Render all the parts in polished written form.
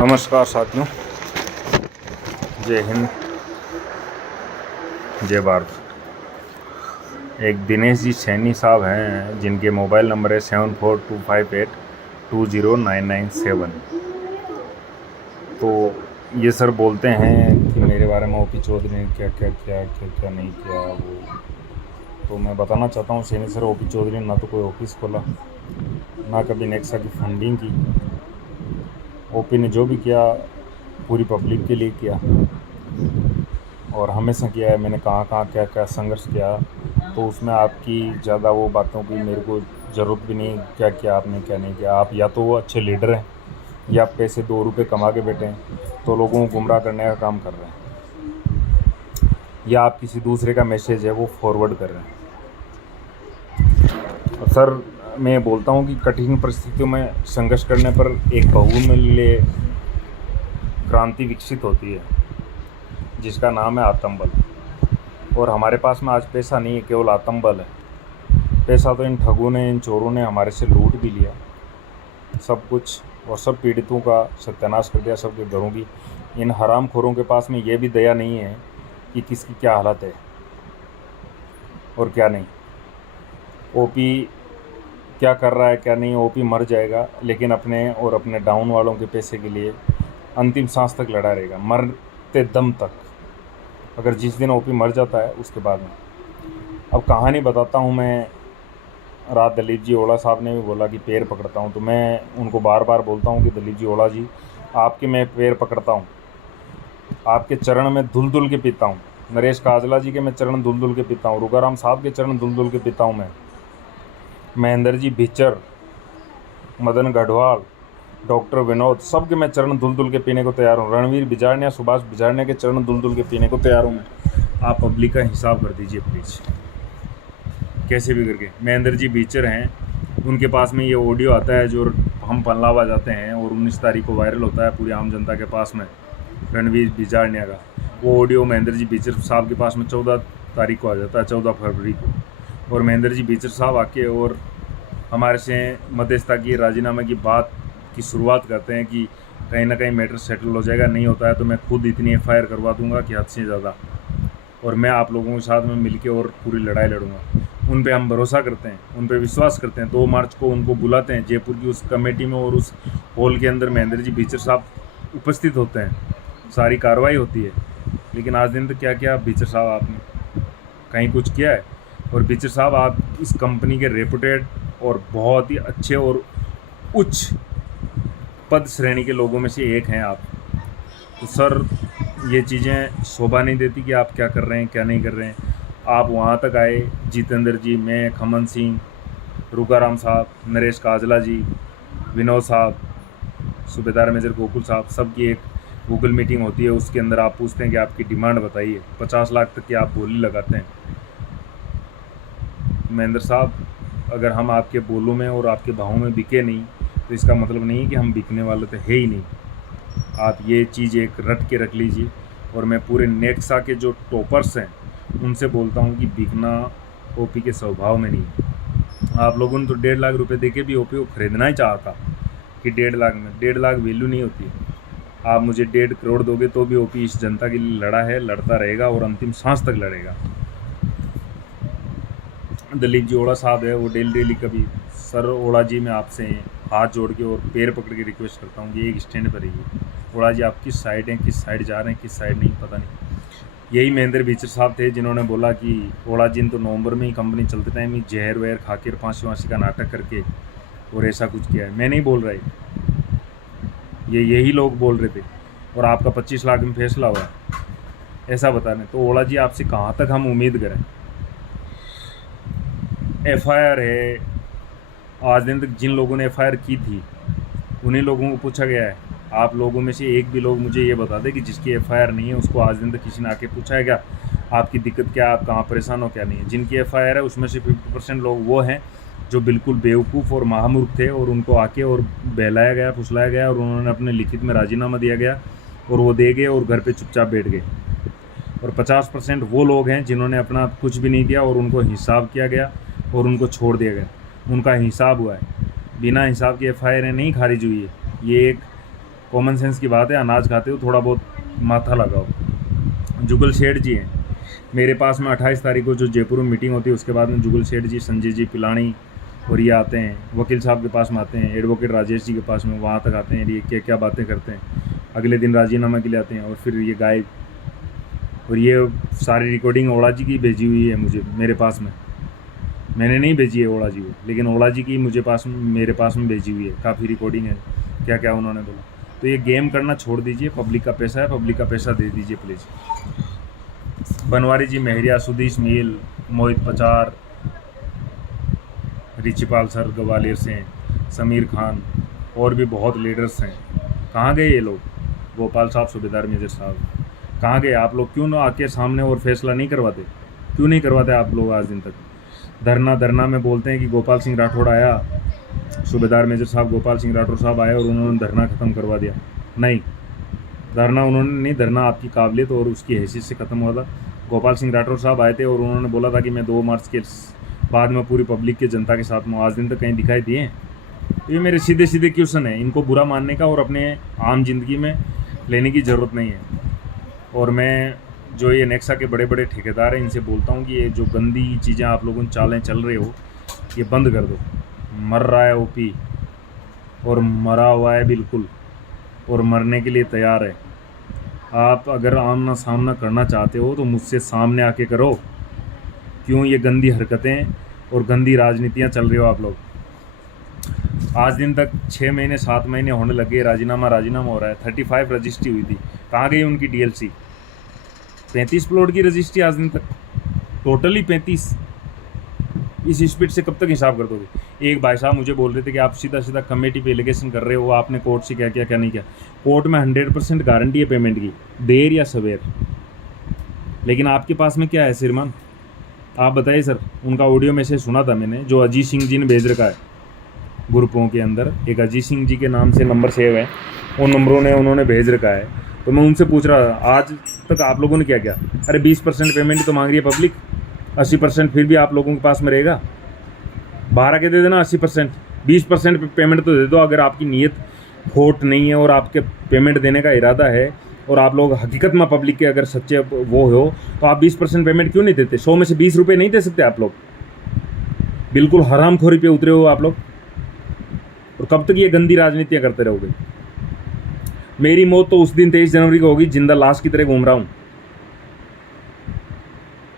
नमस्कार साथियों, जय हिंद, जय भारत। एक दिनेश जी सैनी साहब हैं जिनके मोबाइल नंबर है 7425820997। तो ये सर बोलते हैं कि मेरे बारे में ओपी चौधरी ने क्या क्या किया, क्या क्या नहीं किया वो। तो मैं बताना चाहता हूँ सैनी सर, ओपी चौधरी ने ना तो कोई ऑफिस खोला, ना कभी नेक्सा की फंडिंग की। ओपी ने जो भी किया पूरी पब्लिक के लिए किया और हमेशा किया है। मैंने कहाँ कहाँ क्या क्या संघर्ष किया, तो उसमें आपकी ज़्यादा वो बातों की मेरे को ज़रूरत भी नहीं। क्या किया आपने, क्या नहीं किया। आप या तो वो अच्छे लीडर हैं या पैसे 2 रुपये कमा के बैठे हैं तो लोगों को गुमराह करने का काम कर रहे हैं, या आप किसी दूसरे का मैसेज है वो फॉरवर्ड कर रहे हैं। सर मैं बोलता हूँ कि कठिन परिस्थितियों में संघर्ष करने पर एक बहुमूल्य क्रांति विकसित होती है जिसका नाम है आत्मबल। और हमारे पास में आज पैसा नहीं है, केवल आत्मबल है। पैसा तो इन ठगों ने, इन चोरों ने हमारे से लूट भी लिया सब कुछ, और सब पीड़ितों का सत्यानाश कर दिया, सबके घरों की। इन हरामखोरों के पास में ये भी दया नहीं है कि किसकी क्या हालत है और क्या नहीं। ओपी क्या कर रहा है क्या नहीं, ओपी मर जाएगा लेकिन अपने और अपने डाउन वालों के पैसे के लिए अंतिम सांस तक लड़ा रहेगा, मरते दम तक। अगर जिस दिन ओपी मर जाता है उसके बाद में। अब कहानी बताता हूँ मैं। रात दलीप जी ओड़ा साहब ने भी बोला कि पैर पकड़ता हूँ, तो मैं उनको बार बार बोलता हूँ कि दलीप जी ओड़ा जी, आपके मैं पैर पकड़ता हूँ, आपके चरण में धुल धुल के पीता हूँ। नरेश काजला जी के मैं चरण धुल धुल के पीता हूँ, रुगाराम साहब के चरण धुल धुल के पीता हूँ। मैं महेंद्र जी भिचर, मदन गढ़वाल, डॉक्टर विनोद, सब के मैं चरण धुल धुल के पीने को तैयार हूँ। रणवीर बिजारनिया, सुभाष बिजारनिया के चरण धुल धुल के पीने को तैयार हूँ मैं। आप पब्लिक का हिसाब कर दीजिए प्लीज़, कैसे भी करके। महेंद्र जी भिचर हैं, उनके पास में ये ऑडियो आता है जो हम पल्लावा जाते हैं और 19 तारीख को वायरल होता है पूरी आम जनता के पास में, रणवीर बिजारनिया का। वो ऑडियो महेंद्र जी भिचर साहब के पास में 14 तारीख को आ जाता है, 14 फरवरी को। और महेंद्र जी भिचर साहब आके और हमारे से मध्यस्थता की, राजीनामे की बात की शुरुआत करते हैं कि कहीं ना कहीं मैटर सेटल हो जाएगा, नहीं होता है तो मैं खुद इतनी एफआईआर करवा दूंगा कि हद से ज़्यादा, और मैं आप लोगों के साथ में मिलके और पूरी लड़ाई लड़ूंगा। उन पे हम भरोसा करते हैं, उन पे विश्वास करते हैं। 2 मार्च को उनको बुलाते हैं जयपुर की उस कमेटी में, और उस हॉल के अंदर महेंद्र जी भिचर साहब उपस्थित होते हैं, सारी कार्रवाई होती है। लेकिन आज दिन तक क्या किया भिचर साहब, आपने कहीं कुछ किया है? और भिचर साहब, आप इस कंपनी के रेपुटेड और बहुत ही अच्छे और उच्च पद श्रेणी के लोगों में से एक हैं आप। तो सर ये चीज़ें शोभा नहीं देती कि आप क्या कर रहे हैं क्या नहीं कर रहे हैं। आप वहाँ तक आए, जितेंद्र जी, मैं, खमन सिंह, रुकाराम साहब, नरेश काजला जी, विनोद साहब, सूबेदार मेजर गोकुल साहब, सबकी एक गूगल मीटिंग होती है। उसके अंदर आप पूछते हैं कि आपकी डिमांड बताइए। 50 लाख तक की आप बोली लगाते हैं। महेंद्र साहब, अगर हम आपके बोलों में और आपके भावों में बिके नहीं तो इसका मतलब नहीं है कि हम बिकने वाले तो है ही नहीं। आप ये चीज़ एक रट के रख लीजिए। और मैं पूरे नेक्सा के जो टॉपर्स हैं उनसे बोलता हूँ कि बिकना ओपी के स्वभाव में नहीं। आप लोगों ने तो 1.5 लाख रुपए देके भी ओपी को खरीदना ही चाहा था कि 1.5 लाख में, 1.5 लाख वैल्यू नहीं होती है। आप मुझे 1.5 करोड़ दोगे तो भी ओपी इस जनता के लिए लड़ा है, लड़ता रहेगा और अंतिम सांस तक लड़ेगा। दलीप जी ओड़ा साहब है, वो डेली कभी, सर ओड़ा जी मैं आपसे हाथ जोड़ के और पैर पकड़ के रिक्वेस्ट करता हूँ कि एक स्टैंड पर रहिए। ओड़ा जी आप किस साइड हैं, किस साइड जा रहे हैं, किस साइड नहीं, पता नहीं। यही महेंद्र भिचर साहब थे जिन्होंने बोला कि ओड़ा जी ने तो नवंबर में ही कंपनी चलते टाइम ही जहर वहर खा के फांसी का नाटक करके और ऐसा कुछ किया है। मैं नहीं बोल रहा, यही लोग बोल रहे थे। और आपका 25 लाख में फैसला हुआ ऐसा बता रहे। तो ओड़ा जी आपसे कहाँ तक हम उम्मीद करें। एफआईआर है, आज दिन तक जिन लोगों ने एफआईआर की थी उन्हीं लोगों को पूछा गया है। आप लोगों में से एक भी लोग मुझे ये बता दें कि जिसकी एफआईआर नहीं है उसको आज दिन तक किसी ने आके पूछा है क्या आपकी दिक्कत क्या, आप कहाँ परेशान हो, क्या नहीं है। जिनकी एफआईआर है उसमें से 50% लोग वो हैं जो बिल्कुल बेवकूफ़ और महामूर्ख थे और उनको आके और बहलाया गया, फुसलाया गया और उन्होंने अपने लिखित में राजीनामा दिया गया और वो दे गए और घर पर चुपचाप बैठ गए। और 50% वो लोग हैं जिन्होंने अपना कुछ भी नहीं दिया और उनको हिसाब किया गया और उनको छोड़ दिया गया। उनका हिसाब हुआ है, बिना हिसाब के एफआईआर नहीं खारिज हुई है। ये एक कॉमन सेंस की बात है, अनाज खाते हो थोड़ा बहुत माथा लगाओ। जुगल शेठ जी हैं मेरे पास में 28 तारीख को जो जयपुर में मीटिंग होती है, उसके बाद में जुगल शेठ जी, संजय जी पिलानी और ये आते हैं, वकील साहब के पास में आते हैं, एडवोकेट राजेश जी के पास में, वहाँ तक आते हैं, ये क्या क्या बातें करते हैं। अगले दिन राजीनामा के लिए आते हैं और फिर ये गायब। और ये सारी रिकॉर्डिंग ओड़ा जी की भेजी हुई है मुझे, मेरे पास में, मैंने नहीं भेजी है ओड़ा जी को, लेकिन ओड़ा जी की मेरे पास में भेजी हुई है, काफ़ी रिकॉर्डिंग है क्या क्या उन्होंने बोला। तो ये गेम करना छोड़ दीजिए, पब्लिक का पैसा है, पब्लिक का पैसा दे दीजिए प्लीज़। बनवारी जी मेहरिया, सुधीश मील, मोहित पचार, रिचिपाल सर ग्वालियर से, समीर खान और भी बहुत लीडर्स हैं। कहाँ गए ये लोग? गोपाल साहब, सूबेदार मेजर साहब कहाँ गए आप लोग? क्यों ना आके सामने और फैसला नहीं करवाते? क्यों नहीं करवाते आप लोग आज दिन तक? धरना में बोलते हैं कि गोपाल सिंह राठौड़ आया, सूबेदार मेजर साहब गोपाल सिंह राठौड़ साहब आए और उन्होंने धरना ख़त्म करवा दिया। नहीं, धरना उन्होंने नहीं, धरना आपकी काबिलियत और उसकी हैसियत से ख़त्म हुआ था। गोपाल सिंह राठौड़ साहब आए थे और उन्होंने बोला था कि मैं 2 मार्च के बाद में पूरी पब्लिक के जनता के साथ में, आज दिन तक कहीं दिखाई दिए हैं? तो ये मेरे सीधे सीधे क्वेश्चन है, इनको बुरा मानने का और अपने आम जिंदगी में लेने की ज़रूरत नहीं है। और मैं जो ये नेक्सा के बड़े बड़े ठेकेदार हैं, इनसे बोलता हूँ कि ये जो गंदी चीज़ें आप लोगों चालें चल रहे हो, ये बंद कर दो। मर रहा है ओपी और मरा हुआ है बिल्कुल, और मरने के लिए तैयार है। आप अगर आमना सामना करना चाहते हो तो मुझसे सामने आके करो। क्यों ये गंदी हरकतें और गंदी राजनीतियाँ चल रही हो आप लोग? आज दिन तक 6 महीने 7 महीने होने लगे, राजीनामा हो रहा है। 35 रजिस्ट्री हुई थी, कहाँ गई उनकी डीएलसी? 35 प्लॉट की रजिस्ट्री आज दिन तक, टोटली 35। इस स्पीड से कब तक हिसाब कर दोगे? एक भाई साहब मुझे बोल रहे थे कि आप सीधा सीधा कमेटी पे एलिगेशन कर रहे हो, आपने कोर्ट से क्या किया क्या नहीं किया। कोर्ट में 100% गारंटी है पेमेंट की, देर या सवेर। लेकिन आपके पास में क्या है श्रीमान? आप बताइए सर। उनका ऑडियो मैसेज सुना था मैंने, जो अजीत सिंह जी ने भेज रखा है ग्रुपों के अंदर। एक अजीत सिंह जी के नाम से नंबर सेव है, उन नंबरों ने उन्होंने भेज रखा है। तो मैं उनसे पूछ रहा था आज तक आप लोगों ने क्या किया? अरे 20% पेमेंट तो मांग रही है पब्लिक, 80% फिर भी आप लोगों के पास में रहेगा। 12 के दे देना 80%, 20% पेमेंट तो दे दो। अगर आपकी नीयत खोट नहीं है और आपके पेमेंट देने का इरादा है और आप लोग हकीकत में पब्लिक के अगर सच्चे वो हो, तो आप 20% पेमेंट क्यों नहीं देते? 100 में से 20 रुपये नहीं दे सकते आप लोग? बिल्कुल हरामखोरी पे उतरे हो आप लोग। और कब तक ये गंदी राजनीतियाँ करते रहोगे? मेरी मौत तो उस दिन 23 जनवरी को होगी, जिंदा लाश की तरह घूम रहा हूँ।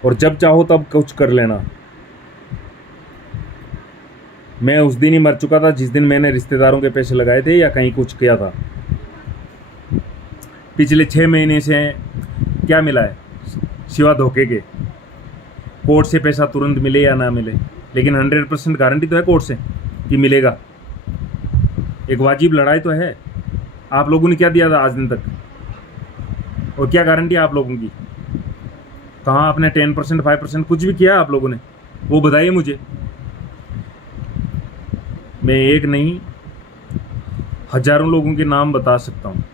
और जब चाहो तब कुछ कर लेना। मैं उस दिन ही मर चुका था जिस दिन मैंने रिश्तेदारों के पैसे लगाए थे या कहीं कुछ किया था। पिछले 6 महीने से क्या मिला है सिवा धोखे के? कोर्ट से पैसा तुरंत मिले या ना मिले, लेकिन 100% गारंटी तो है कोर्ट से कि मिलेगा। एक वाजिब लड़ाई तो है। आप लोगों ने क्या दिया था आज दिन तक? और क्या गारंटी है आप लोगों की? कहाँ आपने 10% 5% कुछ भी किया आप लोगों ने? वो बताइए मुझे। मैं एक नहीं हजारों लोगों के नाम बता सकता हूँ,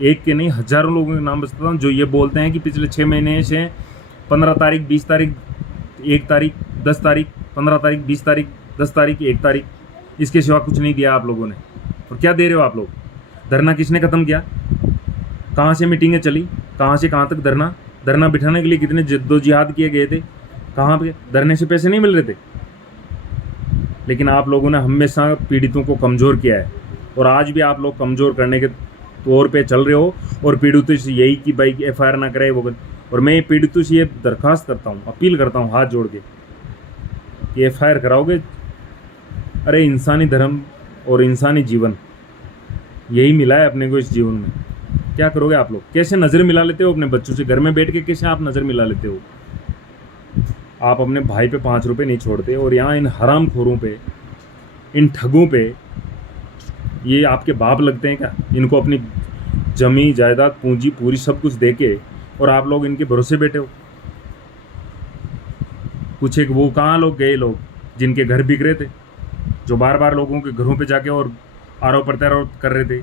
एक के नहीं हजारों लोगों के नाम बताता हूँ जो ये बोलते हैं कि पिछले 6 महीने से 15 तारीख 20 तारीख 1 तारीख 10 तारीख 15 तारीख 20 तारीख 10 तारीख 1 तारीख, इसके सिवा कुछ नहीं दिया आप लोगों ने। और क्या दे रहे हो आप लोग? धरना किसने ख़त्म किया? कहाँ से मीटिंगें चली? कहाँ से कहाँ तक धरना बिठाने के लिए कितने जद्दोजहद किए गए थे? कहाँ पे धरने से पैसे नहीं मिल रहे थे? लेकिन आप लोगों ने हमेशा पीड़ितों को कमज़ोर किया है और आज भी आप लोग कमज़ोर करने के तौर पे चल रहे हो। और पीड़ितों से यही कि भाई FIR ना करे वो। और मैं पीड़ितों से ये दरख्वास्त करता हूँ, अपील करता हूँ हाथ जोड़ के कि FIR कराओगे? अरे इंसानी धर्म और इंसानी जीवन यही मिला है अपने को इस जीवन में। क्या करोगे आप लोग? कैसे नज़र मिला लेते हो अपने बच्चों से? घर में बैठ के कैसे आप नज़र मिला लेते हो? आप अपने भाई पे 5 रुपये नहीं छोड़ते और यहाँ इन हरामखोरों पे, इन ठगों पे, ये आपके बाप लगते हैं क्या? इनको अपनी जमी जायदाद पूंजी पूरी सब कुछ देके और आप लोग इनके भरोसे बैठे हो। कुछ एक वो कहाँ लोग गए, लोग जिनके घर बिक रहे थे, जो बार बार लोगों के घरों पे जाके और आरोप प्रत्यारोप कर रहे थे,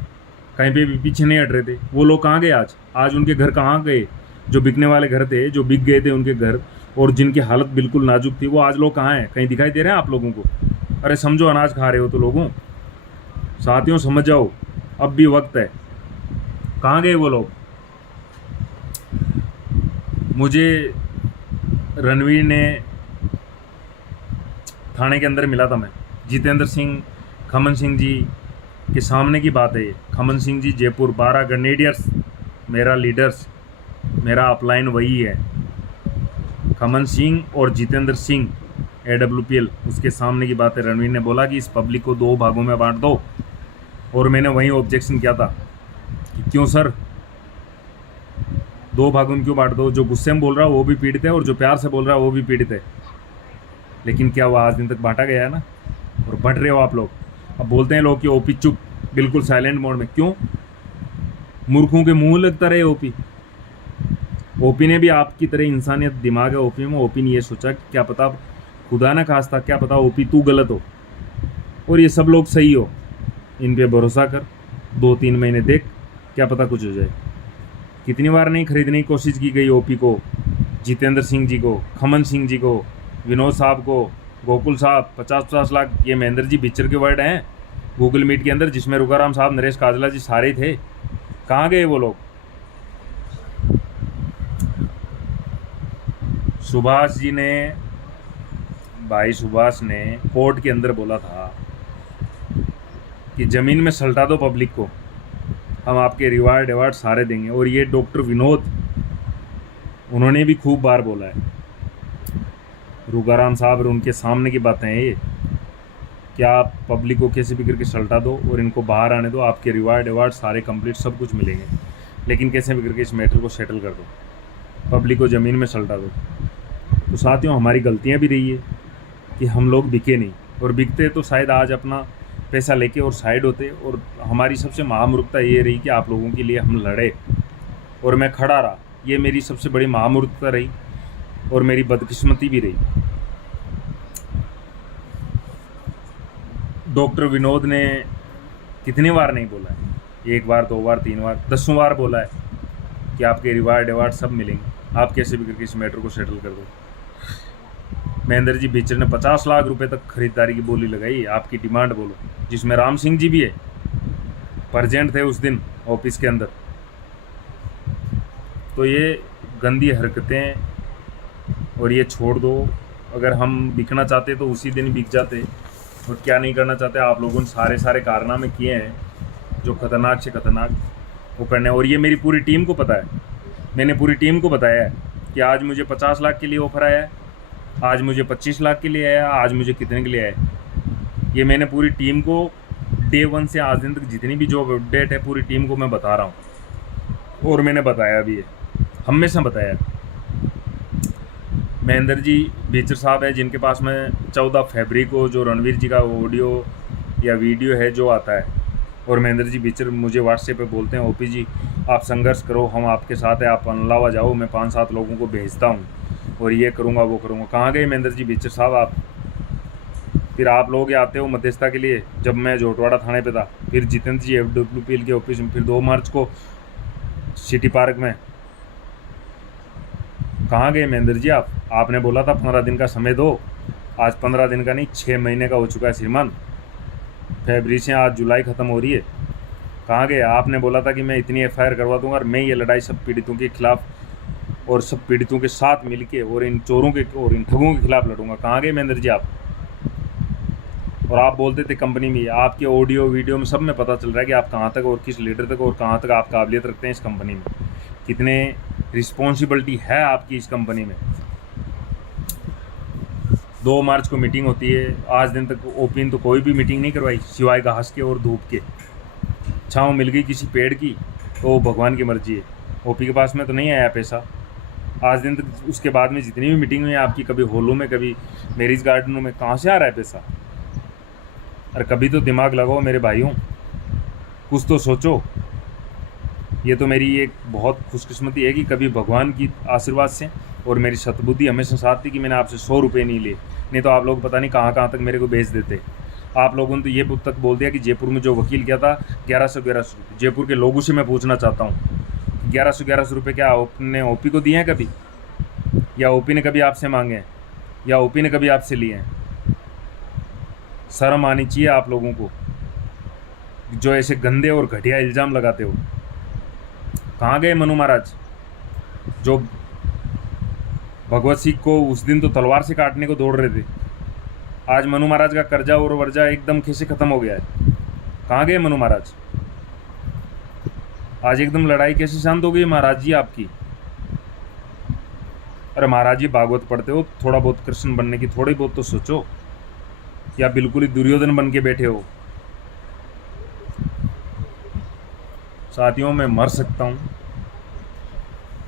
कहीं पे भी पीछे नहीं हट रहे थे, वो लोग कहाँ गए आज उनके घर कहाँ गए? जो बिकने वाले घर थे, जो बिक गए थे उनके घर और जिनकी हालत बिल्कुल नाजुक थी, वो आज लोग कहाँ हैं? कहीं दिखाई दे रहे हैं आप लोगों को? अरे समझो अनाज खा रहे हो तो लोगों, साथियों समझ जाओ, अब भी वक्त है। कहाँ गए वो लोग? मुझे रणवीर ने थाने के अंदर मिला था, मैं जितेंद्र सिंह, खमन सिंह जी के सामने की बात है ये। खमन सिंह जी जयपुर 12 ग्रेनेडियर्स, मेरा लीडर्स, मेरा अपलाइन वही है। खमन सिंह और जितेंद्र सिंह AWPL, उसके सामने की बात है। रणवीर ने बोला कि इस पब्लिक को 2 भागों में बांट दो, और मैंने वहीं ऑब्जेक्शन किया था कि क्यों सर 2 भागों में क्यों बांट दो? जो गुस्से में बोल रहा है वो भी पीड़ित है, और जो प्यार से बोल रहा है वो भी पीड़ित है। लेकिन क्या वो आज दिन तक बांटा गया है ना? और बंट रहे हो आप लोग। अब बोलते हैं लोग कि ओपी चुप, बिल्कुल साइलेंट मोड में। क्यों? मूर्खों के मुंह लगता रहे ओपी। ओपी ने भी आपकी तरह इंसानियत दिमाग है ओपी में। ओपी ने ये सोचा कि क्या पता, खुदा ना खास्ता, क्या पता ओपी तू गलत हो और ये सब लोग सही हो। इन पे भरोसा कर, 2-3 महीने देख, क्या पता कुछ हो जाए। कितनी बार नहीं खरीदने की कोशिश की गई ओपी को, जितेंद्र सिंह जी को, खमन सिंह जी को, विनोद साहब को, गोकुल साहब। 50-50 लाख, ये महेंद्र जी बिच्चर के वर्ड हैं गूगल मीट के अंदर, जिसमें रुकाराम साहब, नरेश काजला जी सारे थे। कहाँ गए वो लोग? सुभाष जी ने, भाई सुभाष ने कोर्ट के अंदर बोला था कि ज़मीन में सल्टा दो पब्लिक को, हम आपके रिवार्ड एवार्ड सारे देंगे। और ये डॉक्टर विनोद, उन्होंने भी खूब बार बोला है, रुकाराम साहब और उनके सामने की बातें हैं ये, कि आप पब्लिक को कैसे भी करके सल्टा दो और इनको बाहर आने दो, आपके रिवार्ड एवार्ड सारे कंप्लीट सब कुछ मिलेंगे, लेकिन कैसे भी करके इस मैटर को सेटल कर दो, पब्लिक को ज़मीन में सल्टा दो। तो साथियों, हमारी गलतियाँ भी रही है कि हम लोग बिके नहीं, और बिकते तो शायद आज अपना पैसा लेके और साइड होते। और हमारी सबसे महामूर्खता ये रही कि आप लोगों के लिए हम लड़े और मैं खड़ा रहा। ये मेरी सबसे बड़ी महामूर्खता रही और मेरी बदकिस्मती भी रही। डॉक्टर विनोद ने कितनी बार नहीं बोला है, 1 बार, 2 बार, 3 बार, 10 बार बोला है कि आपके रिवार्ड एवार्ड सब मिलेंगे, आप कैसे भी करके इस मैटर को सेटल कर दो। महेंद्र जी बिचर ने 50 लाख रुपए तक खरीदारी की बोली लगाई। आपकी डिमांड बोलो, जिसमें राम सिंह जी भी है, प्रेजेंट थे उस दिन ऑफिस के अंदर। तो ये गंदी हरकतें और ये छोड़ दो। अगर हम बिकना चाहते तो उसी दिन बिक जाते, और क्या नहीं करना चाहते। आप लोगों ने सारे कारनामे किए हैं जो खतरनाक से खतरनाक वो करने। और ये मेरी पूरी टीम को पता है, मैंने पूरी टीम को बताया है कि आज मुझे 50 लाख के लिए ऑफर आया है, आज मुझे 25 लाख के लिए आया, आज मुझे कितने के लिए आया। ये मैंने पूरी टीम को डे 1 से आज दिन तक जितनी भी जॉब अपडेट है पूरी टीम को मैं बता रहा हूँ, और मैंने बताया भी है, हमेशा बताया। महेंद्र जी बेचर साहब है, जिनके पास में 14 फरवरी को जो रणवीर जी का ऑडियो या वीडियो है जो आता है, और महेंद्र जी बेचर मुझे व्हाट्सएप पे बोलते हैं, ओपी जी आप संघर्ष करो, हम आपके साथ है, आप अनलावा जाओ, मैं 5-7 लोगों को भेजता हूँ और ये करूँगा वो करूँगा। कहाँ गए महेंद्र जी बेचर साहब आप? फिर आप लोग आते हो मध्यस्थता के लिए, जब मैं जोटवाड़ा थाने पे था, फिर जितेंद्र जी AWPL के ऑफिस में, फिर 2 मार्च को सिटी पार्क में। कहाँ गए महेंद्र जी आप? आपने बोला था 15 दिन का समय दो, आज 15 दिन का नहीं 6 महीने का हो चुका है श्रीमान। फरवरी से आज जुलाई ख़त्म हो रही है। कहाँ गए? आपने बोला था कि मैं इतनी FIR करवा दूंगा और मैं ये लड़ाई सब पीड़ितों के खिलाफ और सब पीड़ितों के साथ मिलके और इन चोरों के और इन ठगों के खिलाफ लड़ूंगा। कहाँ गए महेंद्र जी आप? और आप बोलते थे कंपनी में, आपके ऑडियो वीडियो में सब में पता चल रहा है कि आप कहाँ तक और किस लीडर तक और कहाँ तक आप काबिलियत रखते हैं इस कंपनी में, कितने रिस्पॉन्सिबिलिटी है आपकी इस कंपनी में। 2 मार्च को मीटिंग होती है, आज दिन तक ओपी ने तो कोई भी मीटिंग नहीं करवाई सिवाय घास के और धूप के। छाँव मिल गई किसी पेड़ की तो वो भगवान की मर्जी है, ओपी के पास में तो नहीं आया पैसा आज दिन तक। उसके बाद में जितनी भी मीटिंग हुई है आपकी, कभी हॉलों में, कभी मैरिज गार्डनों में, कहाँ से आ रहा है पैसा? और कभी तो दिमाग लगाओ मेरे भाइयों, कुछ तो सोचो। ये तो मेरी एक बहुत खुशकिस्मती है कि कभी भगवान की आशीर्वाद से और मेरी सतबुद्धि हमेशा साथ थी कि मैंने आपसे 100 रुपये नहीं लिए, नहीं तो आप लोग पता नहीं कहाँ कहाँ तक मेरे को भेज देते। आप लोगों ने तो ये तक बोल दिया कि जयपुर में जो वकील किया था 1100 रुपये। जयपुर के लोगों से मैं पूछना चाहता हूँ, 1100 रुपये क्या आपने ओपी को दिए हैं कभी, या ओपी ने कभी आपसे मांगे हैं, या ओपी ने कभी आपसे लिए हैं? शर्म आनी चाहिए आप लोगों को। जो ऐसे गंदे और घटिया इल्ज़ाम लगाते हो। कहाँ गए मनु महाराज, जो भगवत सिंह को उस दिन तो तलवार से काटने को दौड़ रहे थे। आज मनु महाराज का कर्जा और वर्जा एकदम कैसे ख़त्म हो गया है। कहाँ गए मनु महाराज, आज एकदम लड़ाई कैसे शांत हो गई महाराज जी आपकी। अरे महाराज जी भागवत पढ़ते हो, थोड़ा बहुत कृष्ण बनने की थोड़ी बहुत तो सोचो, या बिल्कुल ही दुर्योधन बन के बैठे हो। साथियों, मैं मर सकता हूँ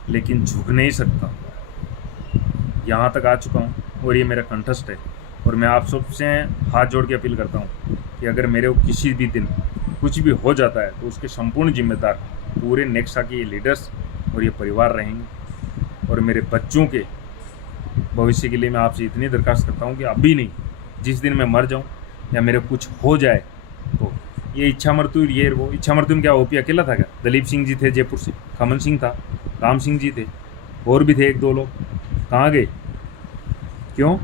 लेकिन झुक नहीं सकता। यहाँ तक आ चुका हूँ और ये मेरा कंठस्थ है। और मैं आप सबसे हाथ जोड़ के अपील करता हूँ कि अगर मेरे को किसी भी दिन कुछ भी हो जाता है तो उसके संपूर्ण जिम्मेदार पूरे नेक्सा के ये लीडर्स और ये परिवार रहेंगे। और मेरे बच्चों के भविष्य के लिए मैं आपसे इतनी दरखास्त करता हूँ कि अभी नहीं, जिस दिन मैं मर जाऊँ या मेरे कुछ हो जाए तो ये इच्छा मृत्यु, ये वो इच्छा मृत्यु में क्या ओपी अकेला था क्या? दलीप सिंह जी थे जयपुर से, खमन सिंह था, राम सिंह जी थे, और भी थे एक दो लोग। कहाँ गए? क्यों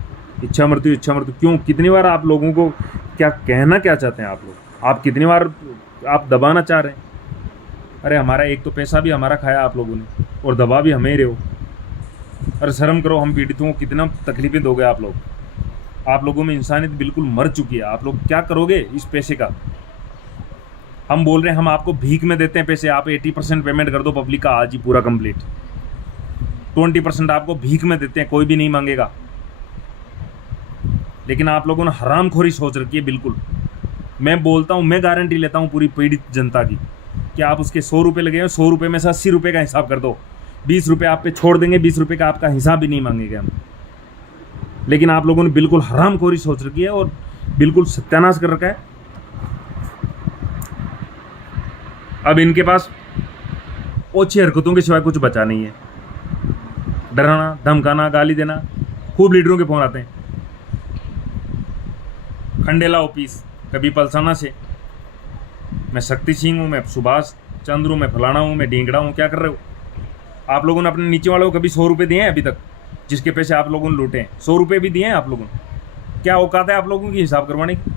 इच्छा मृत्यु क्यों? कितनी बार आप लोगों को क्या कहना क्या चाहते हैं आप लोग? आप कितनी बार आप दबाना चाह रहे हैं? अरे हमारा एक तो पैसा भी हमारा खाया आप लोगों ने और दबा भी हमें ही रहे हो। अरे शर्म करो, हम पीड़ितों को कितना तकलीफें दोगे आप लोग। आप लोगों में इंसानियत बिल्कुल मर चुकी है। आप लोग क्या करोगे इस पैसे का? हम बोल रहे हैं हम आपको भीख में देते हैं पैसे, आप 80% पेमेंट कर दो पब्लिक का आज ही पूरा कंप्लीट। 20% आपको भीख में देते हैं, कोई भी नहीं मांगेगा। लेकिन आप लोगों ने हरामखोरी सोच रखी है बिल्कुल। मैं बोलता हूँ, मैं गारंटी लेता हूँ पूरी पीड़ित जनता की कि आप उसके 100 रुपये लगे हैं, 100 रुपये में से 80 रुपये का हिसाब कर दो। 20 रुपये आप पे छोड़ देंगे, 20 रुपये का आपका हिसाब भी नहीं मांगेंगे हम। लेकिन आप लोगों ने बिल्कुल हरामखोरी सोच रखी है और बिल्कुल सत्यानाश कर रखा है। अब इनके पास ओछी हरकतों के सिवाय कुछ बचा नहीं है। डराना, धमकाना, गाली देना, खूब लीडरों के फोन आते हैं। खंडेला ऑफिस, कभी पलसाना से, मैं शक्ति सिंह हूँ, मैं सुभाष चंद्र हूँ, मैं फलाना हूँ, मैं ढींगड़ा हूँ। क्या कर रहे हो आप लोगों ने? अपने नीचे वालों को कभी 100 रुपये दिए हैं अभी तक? जिसके पैसे आप लोगों ने लूटे हैं 100 रुपये भी दिए हैं आप लोगों ने? क्या औकात है आप लोगों की हिसाब करवाने की?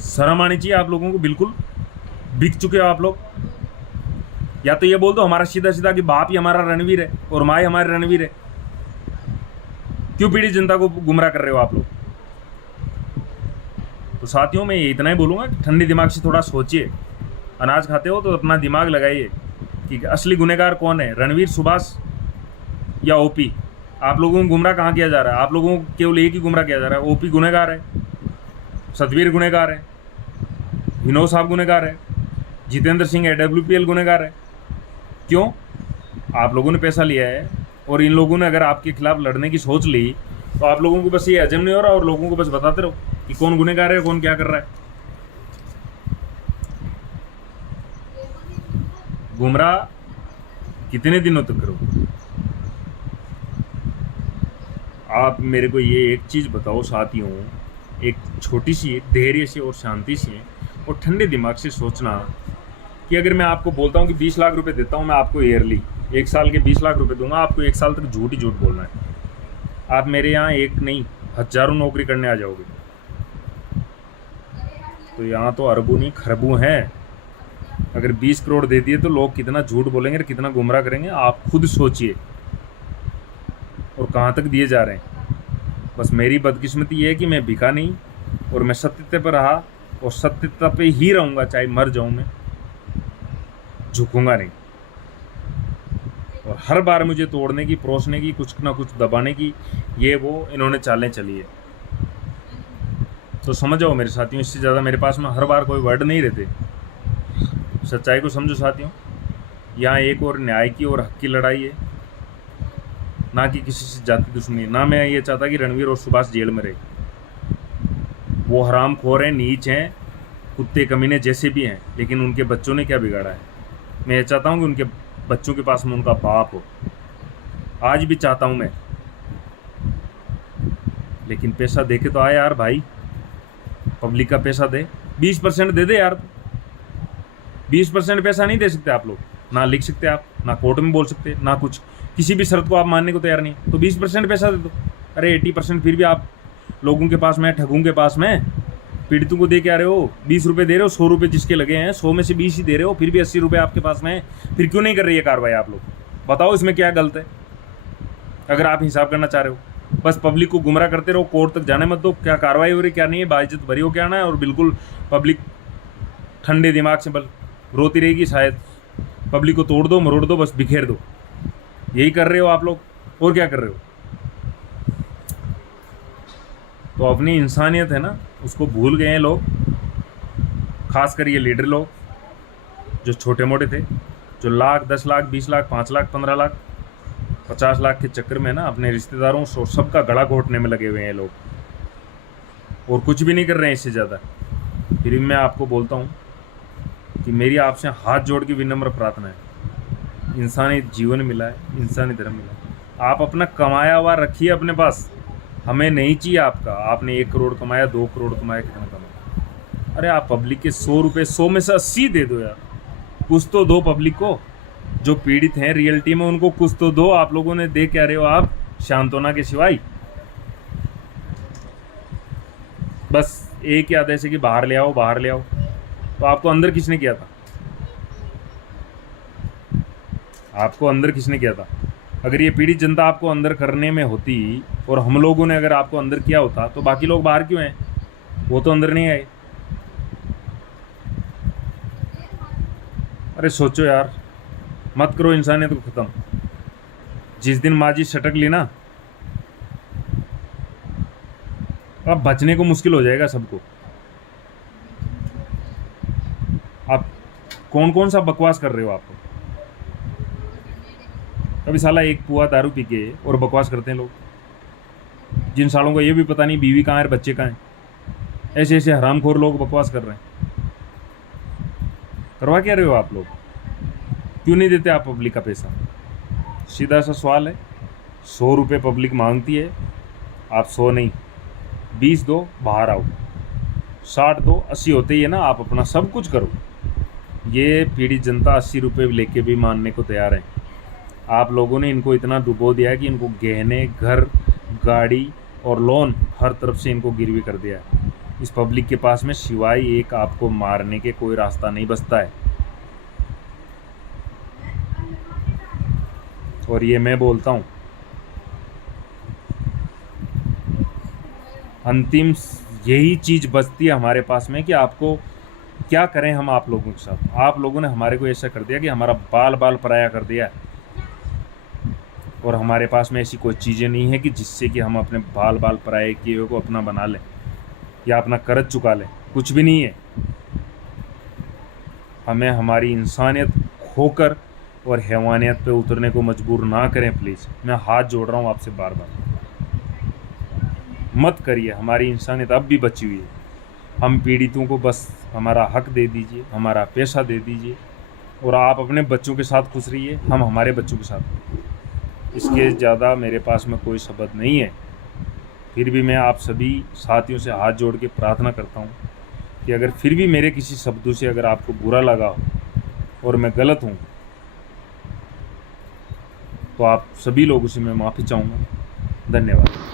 शर्म आनी चाहिए आप लोगों को। बिल्कुल बिक चुके हो आप लोग। या तो ये बोल दो हमारा सीधा सीधा कि बाप ही हमारा रणवीर है और माँ ही हमारे रणवीर है। क्यों पीड़ित जनता को गुमराह कर रहे हो आप लोग? तो साथियों, मैं इतना ही बोलूँगा कि ठंडे दिमाग से थोड़ा सोचिए। अनाज खाते हो तो अपना दिमाग लगाइए कि असली गुनहगार कौन है, रणवीर, सुभाष या ओपी? आप लोगों को गुमराह कहाँ किया जा रहा है? आप लोगों को केवल एक ही गुमराह किया जा रहा है। ओपी गुनहगार है, सतवीर गुनहगार है, विनोद साहब गुनहगार है, जितेंद्र सिंह AWPL गुनहगार है। क्यों? आप लोगों ने पैसा लिया है और इन लोगों ने अगर आपके खिलाफ लड़ने की सोच ली तो आप लोगों को बस ये हजम नहीं हो रहा और लोगों को बस बताते रहो कि कौन गुनहगार है, कौन क्या कर रहा है। गुमराह कितने दिनों तक करो? आप मेरे को ये एक चीज़ बताओ साथियों, एक छोटी सी धैर्य से और शांति से और ठंडे दिमाग से सोचना कि अगर मैं आपको बोलता हूँ कि 20 लाख रुपए देता हूँ मैं आपको ईयरली, 1 साल के 20 लाख रुपए दूंगा आपको, 1 साल तक झूठ ही झूठ बोलना है। आप मेरे यहाँ एक नहीं हजारों नौकरी करने आ जाओगे। तो यहाँ तो अरबों नहीं खरबों हैं। अगर 20 करोड़ दे दिए तो लोग कितना झूठ बोलेंगे और कितना गुमराह करेंगे, आप खुद सोचिए। और कहाँ तक दिए जा रहे हैं। बस मेरी बदकिस्मती ये है कि मैं बिका नहीं और मैं सत्यता पर रहा और सत्यता पे ही रहूँगा, चाहे मर जाऊँ मैं, झुकूंगा नहीं। और हर बार मुझे तोड़ने की, परोसने की, कुछ ना कुछ दबाने की ये वो इन्होंने चालें चली है। तो समझ जाओ मेरे साथियों, इससे ज़्यादा मेरे पास में हर बार कोई वर्ड नहीं रहते। सच्चाई को समझो साथियों, यहाँ एक और न्याय की और हक की लड़ाई है, ना कि किसी से जाति दुश्मनी। ना मैं ये चाहता कि रणवीर और सुभाष जेल में रहे। वो हरामखोर हैं, नीच हैं, कुत्ते कमीने जैसे भी हैं, लेकिन उनके बच्चों ने क्या बिगाड़ा है? मैं ये चाहता हूँ कि उनके बच्चों के पास में उनका बाप हो। आज भी चाहता हूँ मैं। लेकिन पैसा दे के तो आए यार भाई, पब्लिक का पैसा दे, 20% दे दे यार। 20% पैसा नहीं दे सकते आप लोग, ना लिख सकते आप, ना कोर्ट में बोल सकते, ना कुछ, किसी भी शर्त को आप मानने को तैयार नहीं, तो 20% पैसा दे दो। अरे 80% फिर भी आप लोगों के पास में, ठगों के पास में, पीड़ितों को दे के आ रहे हो। 20 रुपये दे रहे हो, 100 रुपये जिसके लगे हैं, 100 में से 20 ही दे रहे हो, फिर भी 80 रुपये आपके पास में है। फिर क्यों नहीं कर रही है कार्रवाई आप लोग? बताओ इसमें क्या गलत है, अगर आप हिसाब करना चाह रहे हो। बस पब्लिक को गुमराह करते रहो, कोर्ट तक जाने मत दो, क्या कार्रवाई हो रही क्या नहीं है, बाइज्जत भरी हो क्या आना है, और बिल्कुल पब्लिक ठंडे दिमाग से बल रोती रहेगी। शायद पब्लिक को तोड़ दो, मरोड़ दो, बस बिखेर दो। यही कर रहे हो आप लोग, और क्या कर रहे हो? तो अपनी इंसानियत है ना, उसको भूल गए हैं लोग, खासकर ये लीडर लोग जो छोटे मोटे थे, जो लाख, 10 लाख, 20 लाख, 5 लाख, 15 लाख, 50 लाख के चक्कर में ना अपने रिश्तेदारों और सबका गला घोटने में लगे हुए हैं लोग, और कुछ भी नहीं कर रहे हैं इससे ज़्यादा। फिर भी मैं आपको बोलता हूँ कि मेरी आपसे हाथ जोड़ के विनम्र प्रार्थना है, इंसानी जीवन मिला है, इंसानी धर्म मिला है, आप अपना कमाया हुआ रखिए अपने पास, हमें नहीं चाहिए आपका। आपने 1 करोड़ कमाया, 2 करोड़ कमाया, कितना कमाया? अरे आप पब्लिक के 100 रुपये, 100 में से 80 दे दो यार, कुछ तो दो पब्लिक को। जो पीड़ित हैं रियलिटी में, उनको कुछ तो दो। आप लोगों ने दे क्या रहे हो आप, सांत्वना के सिवाय? बस एक ही आदेश है कि बाहर ले आओ, बाहर ले आओ। तो आपको अंदर किसने किया था? आपको अंदर किसने किया था? अगर ये पीड़ित जनता आपको अंदर करने में होती और हम लोगों ने अगर आपको अंदर किया होता, तो बाकी लोग बाहर क्यों हैं? वो तो अंदर नहीं आए। अरे सोचो यार, मत करो इंसानियत को ख़त्म। जिस दिन माजी सटक ली ना, अब बचने को मुश्किल हो जाएगा सबको। आप कौन कौन सा बकवास कर रहे हो? आप अभी साला एक पुआ दारू पी के और बकवास करते हैं लोग, जिन सालों को ये भी पता नहीं बीवी कहाँ है, बच्चे कहाँ हैं। ऐसे ऐसे हरामखोर लोग बकवास कर रहे हैं। करवा क्या रहे हो आप लोग? क्यों नहीं देते आप पब्लिक का पैसा? सीधा सा सवाल है। 100 रुपये पब्लिक मांगती है, आप 100 नहीं, 20 दो, बाहर आओ। 60 दो, 80 होते ही है ना, आप अपना सब कुछ करो। ये पीड़ित जनता 80 रुपये लेके भी मानने को तैयार है। आप लोगों ने इनको इतना डुबो दिया है कि इनको गहने, घर, गाड़ी और लोन हर तरफ से इनको गिरवी कर दिया है। इस पब्लिक के पास में सिवाय एक आपको मारने के कोई रास्ता नहीं बचता है। और ये मैं बोलता हूँ, अंतिम यही चीज़ बचती है हमारे पास में कि आपको क्या करें हम आप लोगों के साथ। आप लोगों ने हमारे को ऐसा कर दिया कि हमारा बाल बाल पराया कर दिया है, और हमारे पास में ऐसी कोई चीज़ें नहीं है कि जिससे कि हम अपने बाल बाल पराए किए हुए को अपना बना लें या अपना कर्ज चुका लें। कुछ भी नहीं है। हमें हमारी इंसानियत खोकर और हैवानियत पे उतरने को मजबूर ना करें प्लीज़। मैं हाथ जोड़ रहा हूँ आपसे बार बार, मत करिए। हमारी इंसानियत अब भी बची हुई है। हम पीड़ितों को बस हमारा हक दे दीजिए, हमारा पैसा दे दीजिए, और आप अपने बच्चों के साथ खुश रहिए, हम हमारे बच्चों के साथ। इसके ज़्यादा मेरे पास में कोई शब्द नहीं है। फिर भी मैं आप सभी साथियों से हाथ जोड़ के प्रार्थना करता हूँ कि अगर फिर भी मेरे किसी शब्दों से अगर आपको बुरा लगा हो और मैं गलत हूँ, तो आप सभी लोगों से मैं माफ़ी चाहूँगा। धन्यवाद।